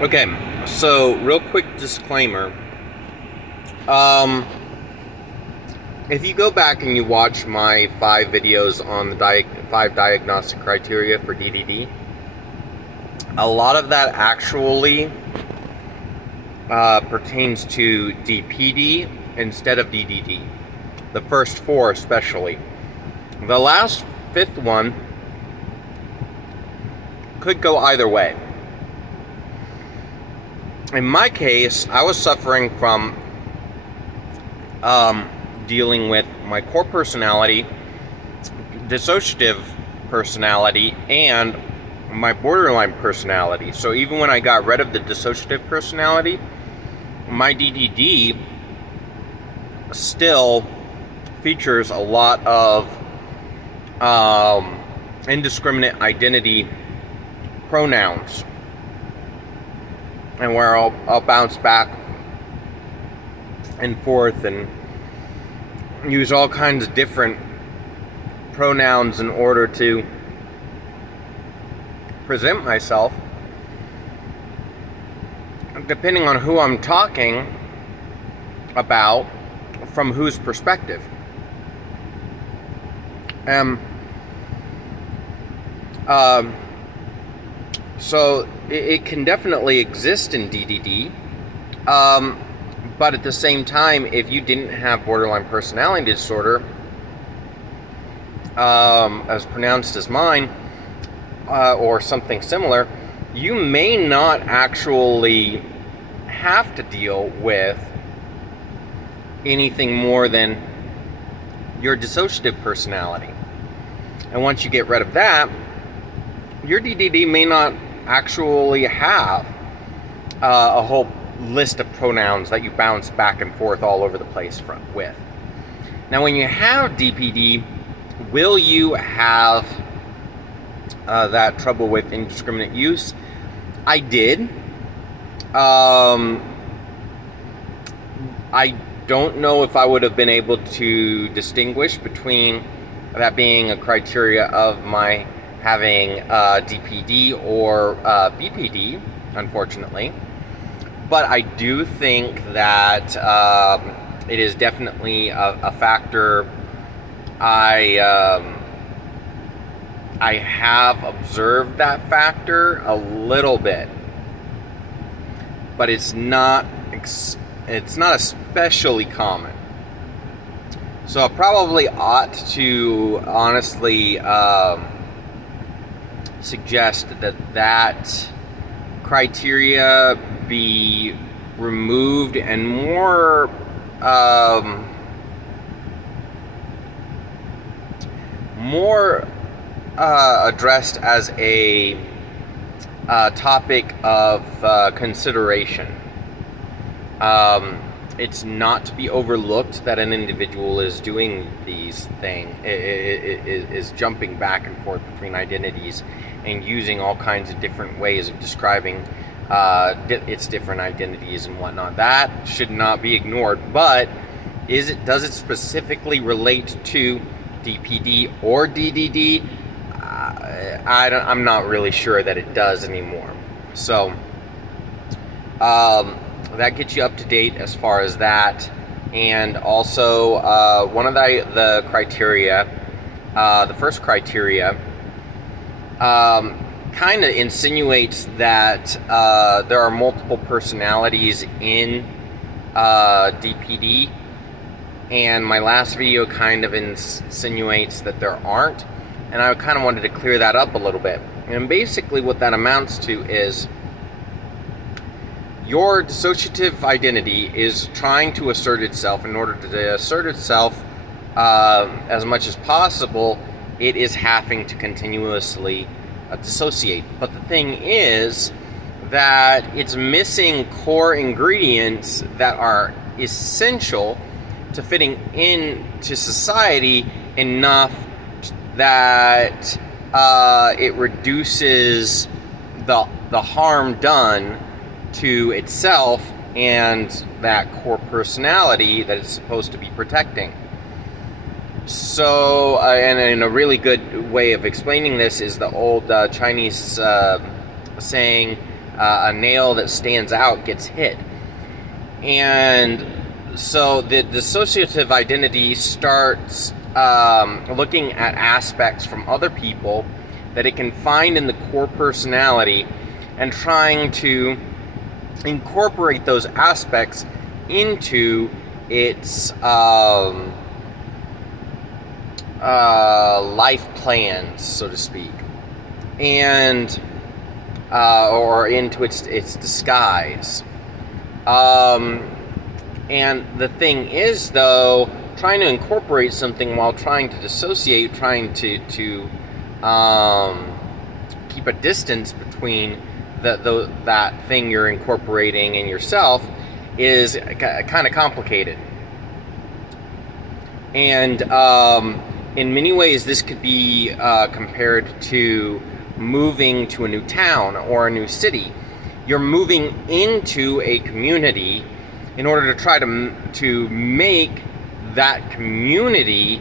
Okay, so real quick disclaimer. If you go back and you watch my 5 videos on the 5 diagnostic criteria for DDD, a lot of that actually pertains to DPD instead of DDD. The first 4 especially. The last 5th one could go either way. In my case, I was suffering from dealing with my core personality, dissociative personality, and my borderline personality. So even when I got rid of the dissociative personality, my DDD still features a lot of indiscriminate identity pronouns, and where I'll bounce back and forth and use all kinds of different pronouns in order to present myself, depending on who I'm talking about, from whose perspective. So it can definitely exist in DDD, but at the same time, if you didn't have borderline personality disorder, as pronounced as mine, or something similar, you may not actually have to deal with anything more than your dissociative personality. And once you get rid of that, your DDD may not actually have a whole list of pronouns that you bounce back and forth all over the place with. Now, when you have DPD, will you have that trouble with indiscriminate use? I did. I don't know if I would have been able to distinguish between that being a criteria of my having DPD or BPD, unfortunately. But I do think that it is definitely a factor. I have observed that factor a little bit, but it's not especially common. So I probably ought to honestly suggest that criteria be removed and more addressed as a topic of consideration. It's not to be overlooked that an individual is doing these things, is jumping back and forth between identities and using all kinds of different ways of describing its different identities and whatnot. That should not be ignored. But does it specifically relate to DPD or DDD? I'm not really sure that it does anymore. So that gets you up to date as far as that. And also one of the criteria, the first criteria, kind of insinuates that there are multiple personalities in DPD, and my last video kind of insinuates that there aren't, and I kind of wanted to clear that up a little bit. And basically what that amounts to is your dissociative identity is trying to assert itself. In order to assert itself as much as possible, it is having to continuously dissociate. But the thing is that it's missing core ingredients that are essential to fitting into society enough that it reduces the harm done to itself and that core personality that it's supposed to be protecting. So, and a really good way of explaining this is the old Chinese saying, a nail that stands out gets hit. And so the dissociative identity starts looking at aspects from other people that it can find in the core personality and trying to incorporate those aspects into its life plans, so to speak, and or into its disguise. And the thing is, though, trying to incorporate something while trying to dissociate, trying to keep a distance between that thing you're incorporating in yourself is kind of complicated. And in many ways, this could be compared to moving to a new town or a new city. You're moving into a community in order to try to make that community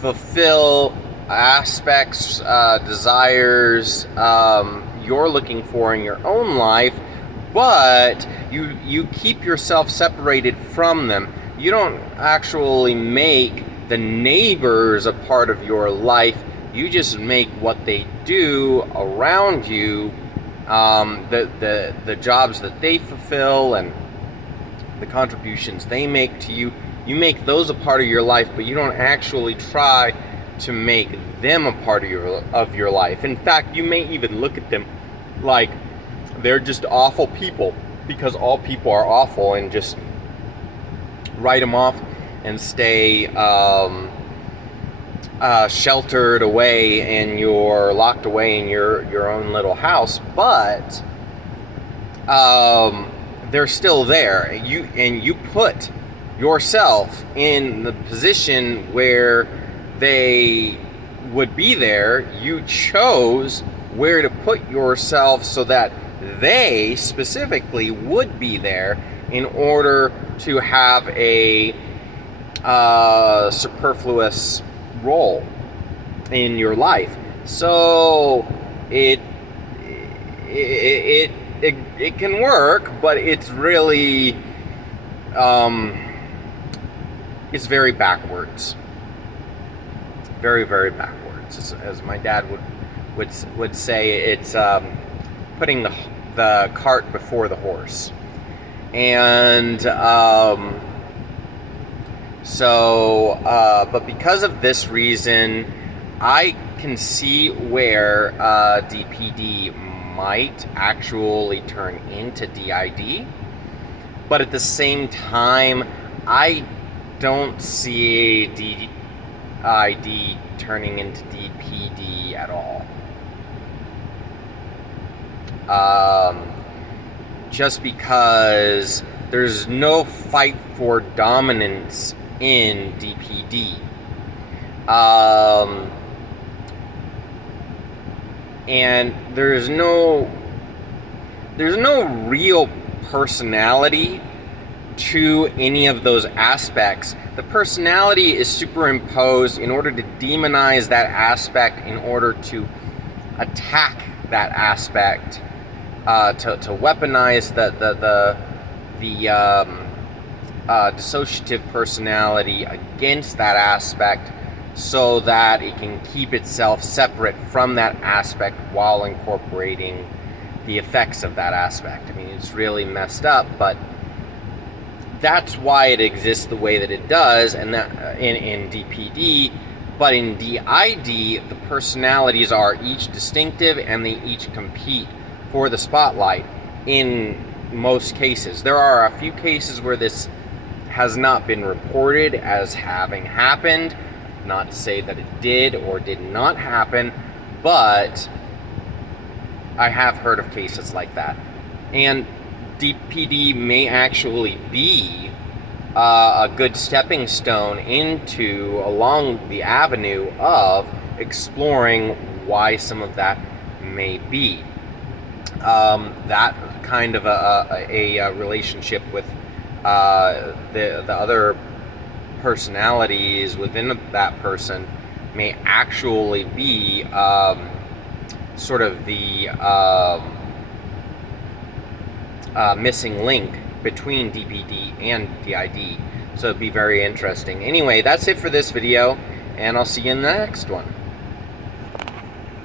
fulfill aspects, desires you're looking for in your own life, but you keep yourself separated from them. You don't actually make the neighbors a part of your life. You just make what they do around you, the jobs that they fulfill and the contributions they make to you. You make those a part of your life, but you don't actually try to make them a part of your life. In fact, you may even look at them like they're just awful people, because all people are awful, and just write them off and stay sheltered away, and you're locked away in your own little house. But they're still there. You put yourself in the position where they would be there. You chose where to put yourself so that they specifically would be there in order to have a superfluous role in your life. So it can work, but it's really it's very backwards, very, very backwards. As my dad would say, it's putting the cart before the horse. And but because of this reason, I can see where DPD might actually turn into DID, but at the same time, I don't see DID turning into DPD at all. Just because there's no fight for dominance in DPD. And there's no real personality to any of those aspects. The personality is superimposed in order to demonize that aspect, in order to attack that aspect, to weaponize the dissociative personality against that aspect, so that it can keep itself separate from that aspect while incorporating the effects of that aspect. I mean, it's really messed up, but that's why it exists the way that it does, and that in DPD. But in DID, the personalities are each distinctive, and they each compete for the spotlight in most cases. There are a few cases where this has not been reported as having happened. Not to say that it did or did not happen, but I have heard of cases like that. And DPD may actually be a good stepping stone along the avenue of exploring why some of that may be. That kind of a relationship with the other personalities within that person may actually be sort of the missing link between DPD and DID. So it'd be very interesting. Anyway, that's it for this video, and I'll see you in the next one.